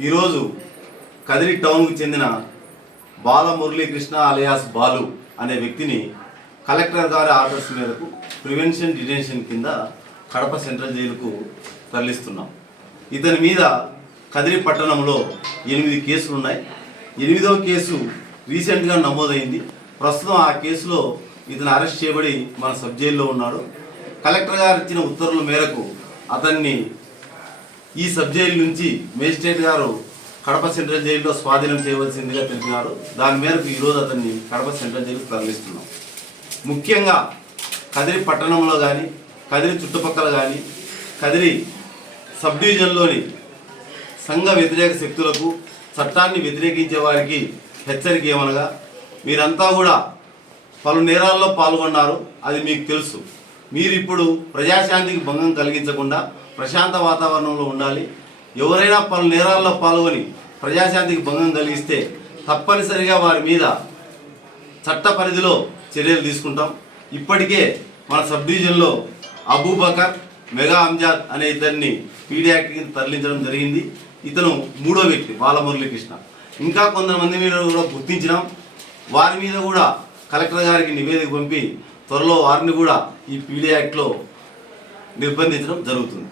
ఈరోజు కదిరి టౌన్కు చెందిన బాల మురళీకృష్ణ అలియాస్ బాలు అనే వ్యక్తిని కలెక్టర్ గారి ఆర్డర్స్ మేరకు ప్రివెన్షన్ డిటెన్షన్ కింద కడప సెంట్రల్ జైలుకు తరలిస్తున్నాం. ఇతని మీద కదిరి పట్టణంలో 8 కేసులు ఉన్నాయి. 8వ కేసు రీసెంట్గా నమోదైంది. ప్రస్తుతం ఆ కేసులో ఇతను అరెస్ట్ చేయబడి మన సబ్ జైల్లో ఉన్నాడు. కలెక్టర్ గారు ఇచ్చిన ఉత్తర్వుల మేరకు అతన్ని ఈ సబ్ జైలు నుంచి మేజిస్ట్రేట్ గారు కడప సెంట్రల్ జైల్లో స్వాధీనం చేయవలసిందిగా తెలిపినారు. దాని మేరకు ఈరోజు అతన్ని కడప సెంట్రల్ జైలుకు తరలిస్తున్నాం. ముఖ్యంగా కదిరి పట్టణంలో కానీ, కదిరి చుట్టుపక్కల కానీ, కదిరి సబ్ డివిజన్లోని సంఘ వ్యతిరేక శక్తులకు, చట్టాన్ని వ్యతిరేకించే వారికి హెచ్చరిక ఏమనగా, మీరంతా కూడా పలు నేరాల్లో పాల్గొన్నారు, అది మీకు తెలుసు. మీరు ఇప్పుడు ప్రజాశాంతికి భంగం కలిగించకుండా ప్రశాంత వాతావరణంలో ఉండాలి. ఎవరైనా పలు నేరాల్లో పాల్గొని ప్రజాశాంతికి భంగం కలిగిస్తే తప్పనిసరిగా వారి మీద చట్ట పరిధిలో చర్యలు తీసుకుంటాం. ఇప్పటికే మన సబ్ డివిజన్లో అబూబకర్, మెగా అంజాద్ అనే ఇద్దరిని పీడీ యాక్ట్ కింద తరలించడం జరిగింది. ఇతను 3వ వ్యక్తి బాల మురళీకృష్ణ. ఇంకా కొంతమంది మీద కూడా గుర్తించినాం. వారి మీద కూడా కలెక్టర్ గారికి నివేదిక పంపి త్వరలో వారిని కూడా ఈ పీడీ యాక్ట్లో నిర్బంధించడం జరుగుతుంది.